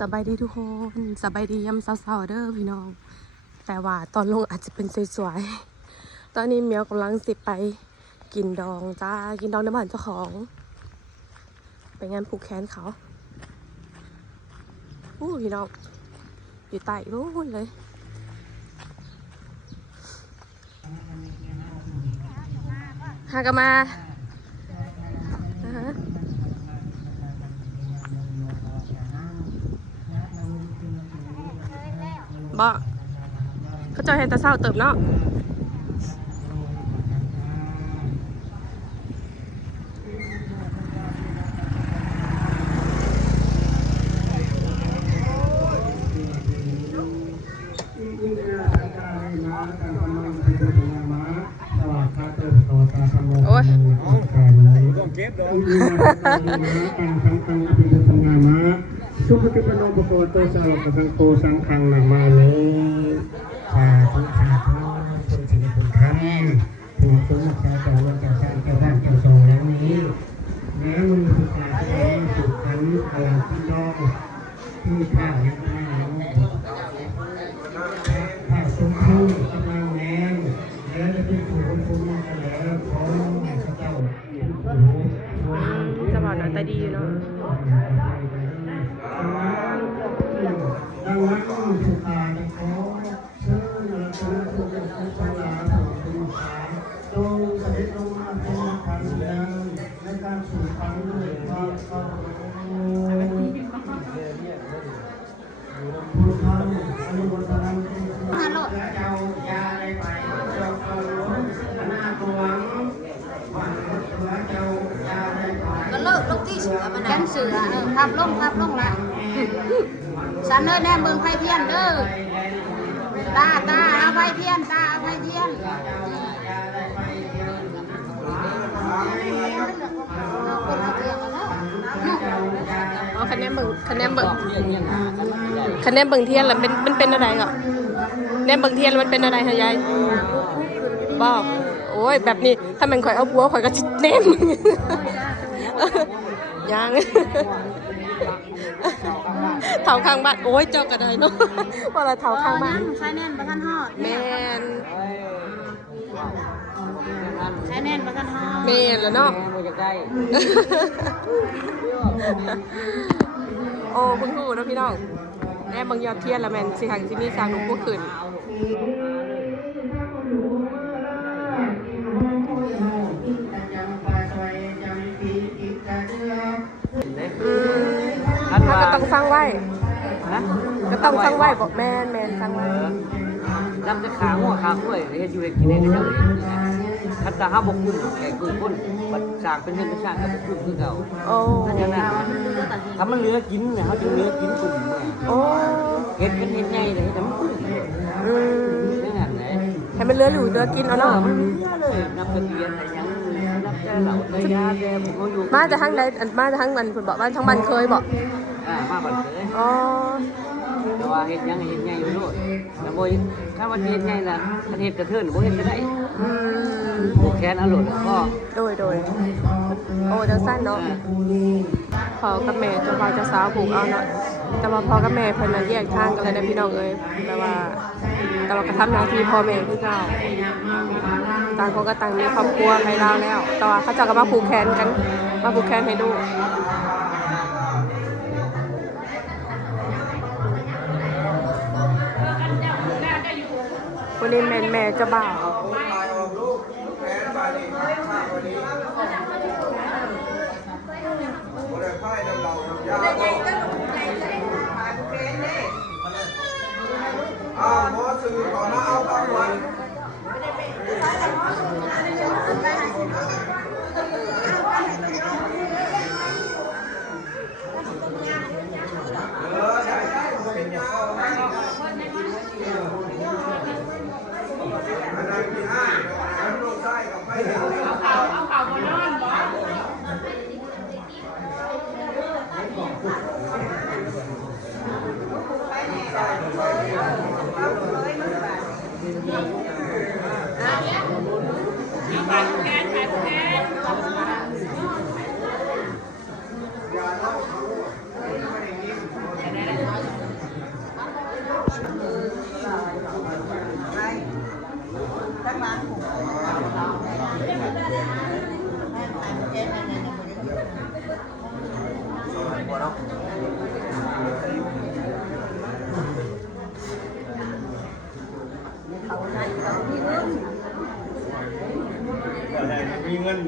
สบายดีทุกคนสบายดียามเช้าๆเด้อพี่น้องแต่ว่าตอนลงอาจจะเป็นสวยๆตอนนี้เมียวกำลังสิไปกินดองจ้ากินดองในบ้านเจ้าของไปงานผูกแขนเขาพี่น้องอยู่ใต้นู่นเลยหากมาบ่เขาจะเห็นตาเศร้าเติบเนาะโอ้ยต้องเก็บดอกสุขติปโนภะคะวะโตสาวกสังโฆสังฆังนามามิสาธุสาธุคุณสิริคุณธรรมถึงสมมาจากจังหวัดจากชาติจากบ้านจากซองแล้วนี้แม้มันสุขาจะได้สุขขันพลังที่น้องที่ข้าวยังไม่น้องถ้าสมคูณกำลังแรงแล้วจะเป็นผู้คนผู้มาแล้วขอให้พระเจ้าจะบอกหน่อยแต่ดีเนาะดังนั้นสุขาจะขอเชิญเราจะถูกเป็นผู้ชนะถูกเป็นจงเสด็จลงมาเป็นพันแรงในการสู่ฟังด้วยความเคารพผู้ทำอนุโมทนาเป็นผู้และเจ้ายาได้ไปเจ้าเคารพหน้าหลวงวันและเจ้ายาได้ไปก็เลิกลงที่เสือมันแขนเสือทับลงละฉันเด้อแน่เบิ่งไฟเทียนเด้อตาเอาไฟเทียนคะแนนเบิ่งเทียนแล้วมันเป็นอะไรก่อนแนมเบิ่งเทียนแล้วมันเป็นอะไรฮะยายบอกโอ้ยแบบนี้ถ้ามันข่อยเอาบัวข่อยก็จะแนมยังเถาข้างบ้านโอ้ยเจ้าก็ได้เนาะว่าเราเถาข้างบ้านใช้แน่นประทันฮอดแมนใช้แน่นประทันฮอดแมนแล้วเนาะโอ้คุณครูนะพี่น้องแม่บางยอดเทียนละแมนสิขังที่นี่สร้างหลวงปู่ขึ้นถ้าก็ต้องฟังไว้ก็ต้องฟังไว้บอกแมนฟังไว้ลำจะขาหัวขาข้วยเฮ็ดอยู่เฮ็ดกินเองก็เจ้าเองคันตาห้าบกคุ้มแก่กุ้งคนบัดสร้างเป็นเงินเป็นชาติก็บกคุ้มคือเก่านั่นอย่างนั้นถ้ามันเหลือกินเนี่ยเขาจะเหลือกินกลุ่มเฮ็ดเป็นเฮ็ดใหญ่เลยแต่มันคุ้มนั่นแหละให้มันเหลืออยู่เหลือกินเอาเนาะเลยนับทะเบียนอะไรยังนับแต่เหล่าแต่ยาแต่ผมก็อยู่มาจะทั้งใดมาจะทั้งมันคุณบอกว่าทั้งมันเคยบอกมาบัดเลยอ๋อแต่ว่าเฮ็ดยังเฮ็ดใหญ่อยู่โลดแล้วบ่ถ้าว่าเฮ็ดใหญ่ล่ะประเทศกระเทินบ่เฮ็ดก็ได้ผูกแขนเอาโลดก็โดยโอ้จังสั้นเนาะพอกับแม่จะพอจะสาวผูกเอาเนาะแต่ว่าพอกับแม่เพิ่นน่ะแยกทางกันเลยนะพี่น้องเอ้ยแต่ว่าก็ทำหน้าที่พ่อแม่คือเก่าต่างคนก็ต่างมีครอบครัวใครเล่าแล้วแต่ว่าเขาจะก็มาผูกแขนกันมาผูกแขนให้ดูวันนี้แม่จะบ่าวหมอสื่อก่อนมาเอาตามวันอันนั้นที่ เ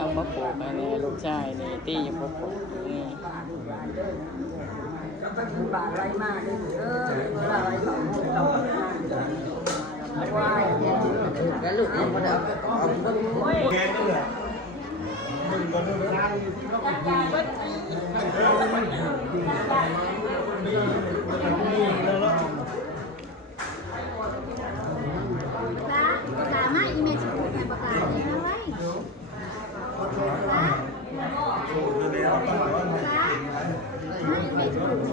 อามาปลูกอันนี้ลูกชายนี่ตีอยู่ปลูกนี่ ปากกามาอีเมลสิแกปากกาเลยนะไว้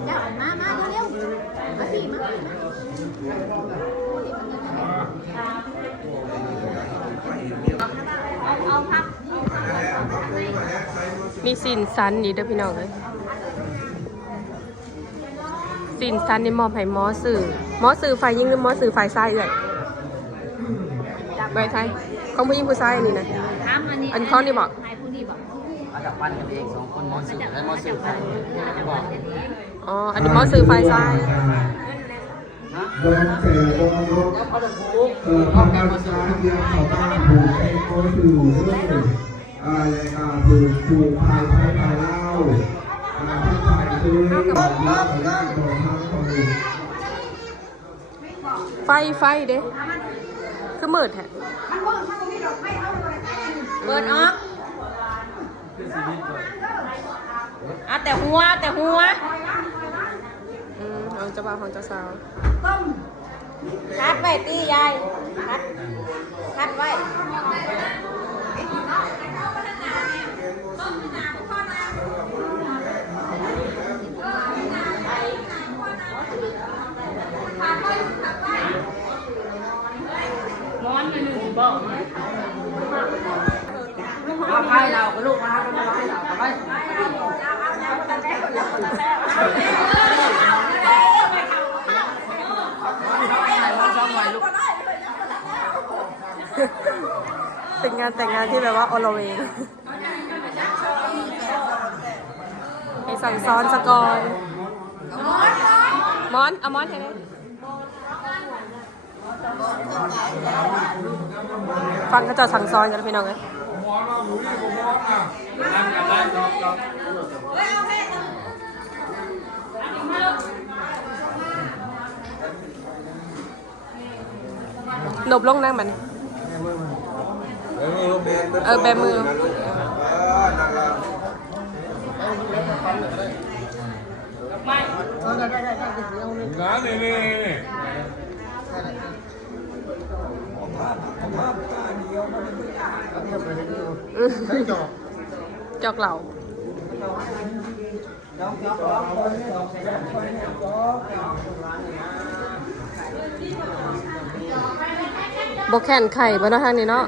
เจ้ามาเร็วๆมาสิเอาพัก มีสินสันนี่เด้อพี่น้องเลยสินสันนี่มอบให้หมอสื่อฝ่ายยิงหรือหมอสื่อฝ่ายซ้ายเอ่ยใบไทยของผู้หญิงผู้ชายอันนี้นะ ถามอันนี้ อันเขานี่บอก ใครผู้นี้บอก มาจากปั้นกันเอง2คนมอสื่อและมอสื่อไทยบอก อ๋ออันนี้หมอสื่อฝ่ายซ้าย โดนเตะโดนรถ แล้วเขาจะผูก พระราชาเดียวเขาบ้านผูกเป็นโคสื่อด้วยอะไรผูกภายไทยภายเล่าที่ภายซื้อของเล่าของเล่าของทั้งคน ไฟเด้คือมืดแท้ เปิดออกอ่ะแต่หัวของเจ้าบ่าวของเจ้าสาว คัดไว้ตียายคัดไว้มาพายเรากับลูกมาพายเรากับไปเป็นงานแต่งงานที่แบบว่าอลเวงให้สั่งซ้อนสกอยมอนเอามอนให้ได้ฟังเขาจะสั่งซ้อนกันนะพี่น้องเลยหลบลงนั่งมันแบมือจอกเหล่าบกแขนไข่บนทางนี้เนาะ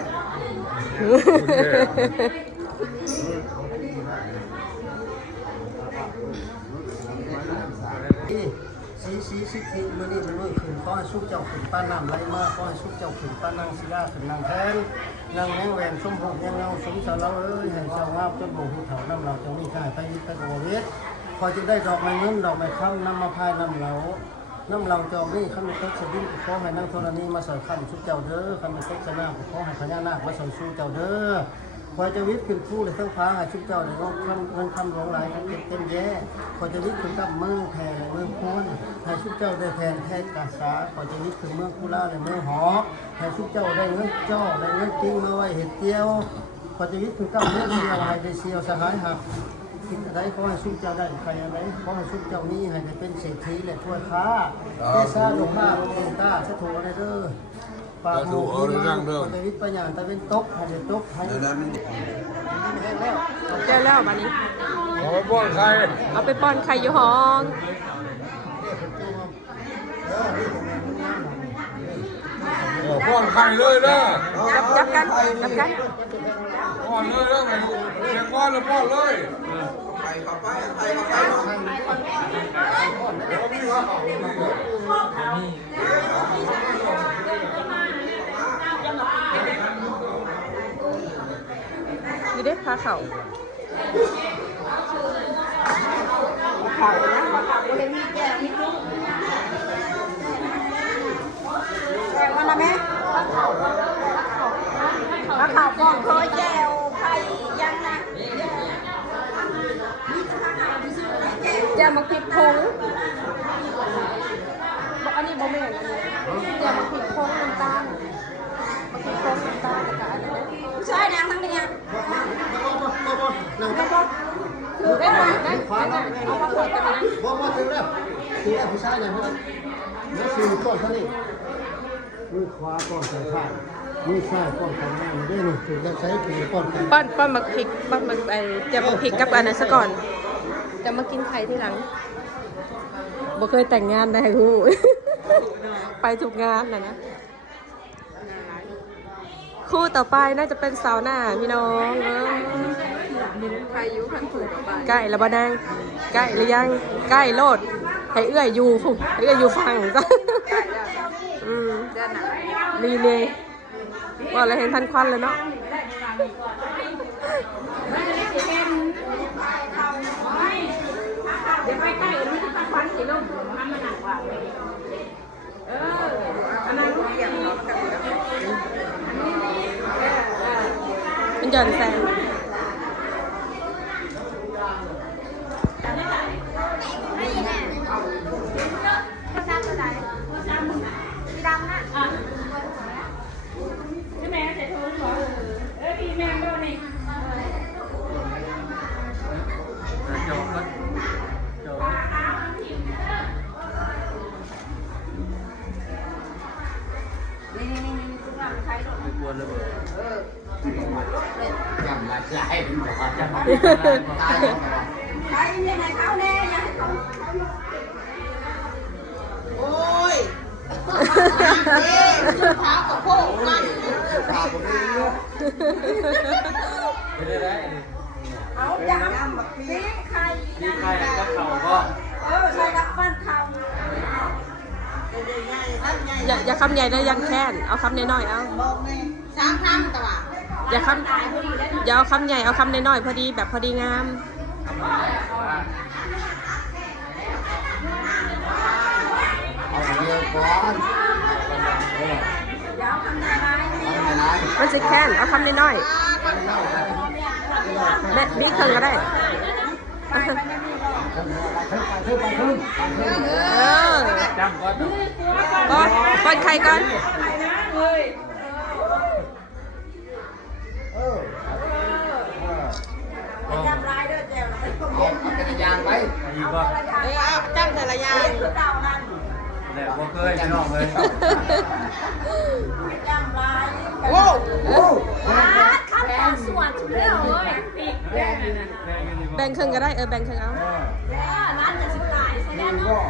สีสิทธิมันนี่มันด้วยขึ้นก็ให้ชุบเจ้าขึ้นป้าน้ำไหลมากก็ให้ชุบเจ้าขึ้นป้านั่งศิลาขึ้นนางแทนนางแง่แหวนสมบูรณ์ยังเงาสมสารเราให้เจ้างาบจนบ่หูเถาน้ำเราจะนี่ข้าไปยึดไปโอเวทพอจะได้ดอกไม้เงินดอกไม้ข้าวน้ำมาพายน้ำเราจองนี่ข้ามีต้นสดิ้งขอให้นางธรณีมาสอยขันชุบเจ้าเด้อข้ามีต้นชนะขอให้พญานาคมาสอยชูเจ้าเด้อพอจะวิทย์ขึ้นคู่เลยทั้งฟ้าหาชุบเจ้าเลยก็เงินคำหลงไหลกันเต็มแย่พอจะวิทย์ขึ้นกับเมืองแผ่เมืองพ้นให้ชุบเจ้าได้แทนกาสาพอจะวิทย์ขึ้นเมืองกุลาในเมืองหอให้ชุบเจ้าได้เงินจ้อได้เงินจริงมาไว้เห็ดเดียวพอจะวิทย์ขึ้นกับเมืองเดียวให้ได้เสียวสหายหักคิดอะไรขอให้ชุบเจ้าได้ใครอะไรขอให้ชุบเจ้านี้ให้ได้เป็นเศรษฐีและถ้วยค้าเทศาโลภาเองตาสะถูอะไรเด้อปากหมูที่นั่งเด้อพอจะวิทย์ปัญญาตะเป็นตกให้ได้ตกให้แล้วมานี้ เอาไปป้อนใคร เอาไปป้อนไข่อยู่ห้อง ป้อนใครเลยนะ จับกัน ป้อนเลยแล้วไงเช็คป้อนแล้วป้อนเลย เด้พาเข่า เขานะเขาบ่ได้มีแก้วมีลูกแก้วมันนะแม่มาข่าวก่อนเคยแก้วใครยังนะ จะมาผิดพงบอกอันนี้บ่แม่นอันนี้จะมาผิดพงน้ำตาลมาผิดพงน้ำตาลแล้วก็อันนี้ ผู้ชายนางทั้งนี้ คือได้ไหมได้เอามาเปิดกันนะ บ่ถึงแล้วคือผู้ชายเนี่ยแล้วคือก่อนเท่านี้มือขวาก่อนใส่ข้างมือซ้ายก่อนทำหน้าได้หนึ่งถึงจะใช้คือก่อนกัน ป้อนมาพริกป้อนมาไอจะมาพริกกับอันนั้นซะก่อนจะมากินไข่ที่หลังบ่เคยแต่งงานได้กู ไปทุกงานนะคู่ต่อไปน่าจะเป็นสาวหน้าพี่น้องใครยุคันถูกต่อไปใกล้แล้วบ่นางใกล้หรือยังใกล้โลดให้เอื้อยอยู่ให้เอื้อยอยู่ฟังจ้ะนี่เลยว่าเราเห็นทันควันเลยเนาะเดี๋ยวไปใกล้อันนี้ทันควันสีลมอันมันหนักกว่าอันนั้นลูกเกี่ยวมันหย่อนแซงใครเนี่ยไหนเขาแน่ยังเขาโอ้ยจุดเท้ากับโค้งกันเอาจังนี่ใครนี่ใครก็เข่าก็ใครรับฟันเข่าอย่าคำใหญ่นะยันแค้นเอาคำน้อยๆเอาสามคำแต่ว่าอย่าเอาคำใหญ่เอาคำน้อยๆพอดีแบบพอดีงามมันจะแค้นเอาคำน้อยๆแม่บิ๊กเคิงก็ได้ก่อนใครก่อนจำลายด้วยเจ้าเป็นยางไป ดีก็ จำแต่ละอย่างเก่านั่น แหละบ่เคยพี่น้องเลย จำลายโอ้โหขั้นตอนส่วนชุดเรื่องเลยแบ่งครึ่งก็ได้แบ่งครึ่งเอาร้านจะสิบหลายใช่ไหมเนาะ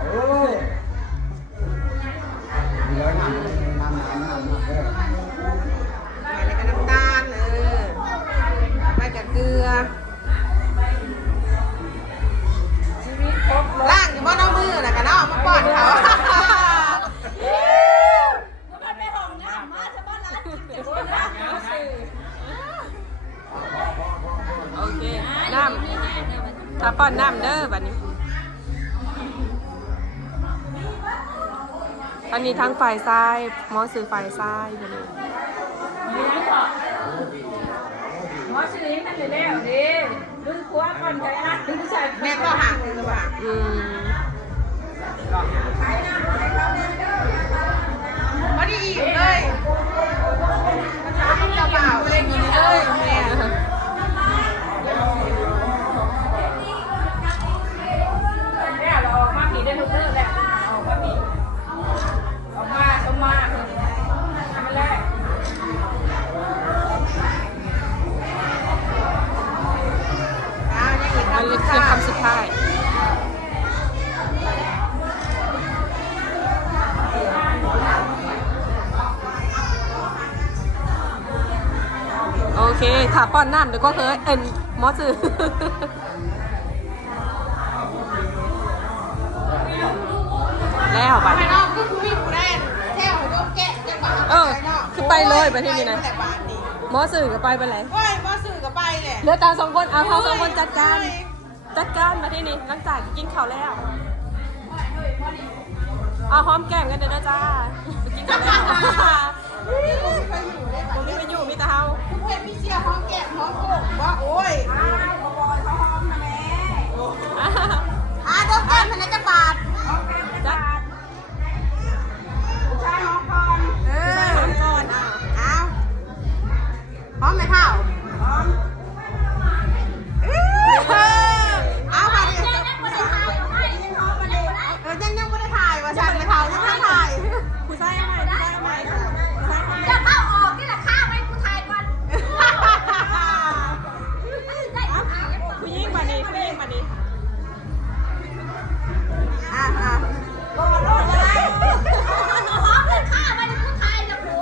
ไปกับน้ำตาลไปกับเกลือล่างอยู่บนเอามือนะกันเนาะมาป้อนเขาโอเคน้ำถ้าป้อนน้ำเด้อบัดนี้อันนี้ทั้งฝ่ายซ้ายหมอสื่อฝ่ายซ้ายไปเลยหมอสื่อนั่นเลยแล้วดิดึงขวาก่อนใจรัดดึงใส่แม่ก็หักเลยว่ะพอดีอีกเลยช้าเป็นกระเป๋าเลยกินเลยแม่เราออกมาผีได้ทุกเรื่องแหละออกมาผีออกมาสมมาทำแรกมันเลยคือคำสุดท้ายโอเคถ้าป้อนน้ำเดี๋ยวก็เคยหมอสื่อแล้วบัดนี้คือไปเลยไปที่นี่นะหมอสื่อกับไปเลยหมอสื่อกับ ไปแหละ เหลือตาสองคนเอาเขาสองคนจัดการมาที่นี่หลังจากกินข้าวแล้วเอาหอมแก้มกันเด้อจ้าไปกินข้าวแล้วผมไม่ไปอยู่มีแต่เฮา เพื่อนพี่เชียร์ห้องแกะห้องโกกว่าโอ้ยบอยเขาห้องนะแม่ดอกแก้มมันจะบาด จัด ผู้ชายห้องก่อน ใช่หอมก่อนอ่ะ ห้องไม่เท่าเอาไปดิยังไม่ได้ถ่ายว่าฉันไม่เท่ายังไม่ถ่าย ผู้ชายใหม่ผู้ชายใหม่ จะเข้าออกนี่แหละข้าไว้ผู้ชายก่อน ผู้หญิงมานี่ผู้หญิงมานี่ อ่ะ หอมเลยข้าไว้ผู้ชายนะโอ้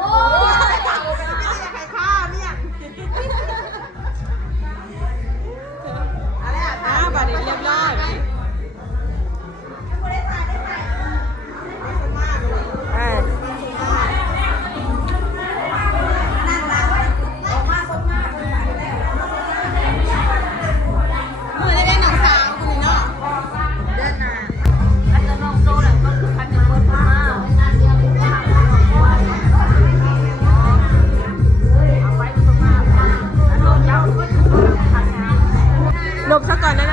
ไม่เท่าเป็นไม่ใช่ใครฆ่าเนี่ยอะไรอ่ะ บัดนี้เรียบร้อยมือได้ได้หนังสาวคนนี้เนาะเดินมา อาจจะน้องโตแหละก็คือใครเป็นคนมาหลบซะก่อนนะ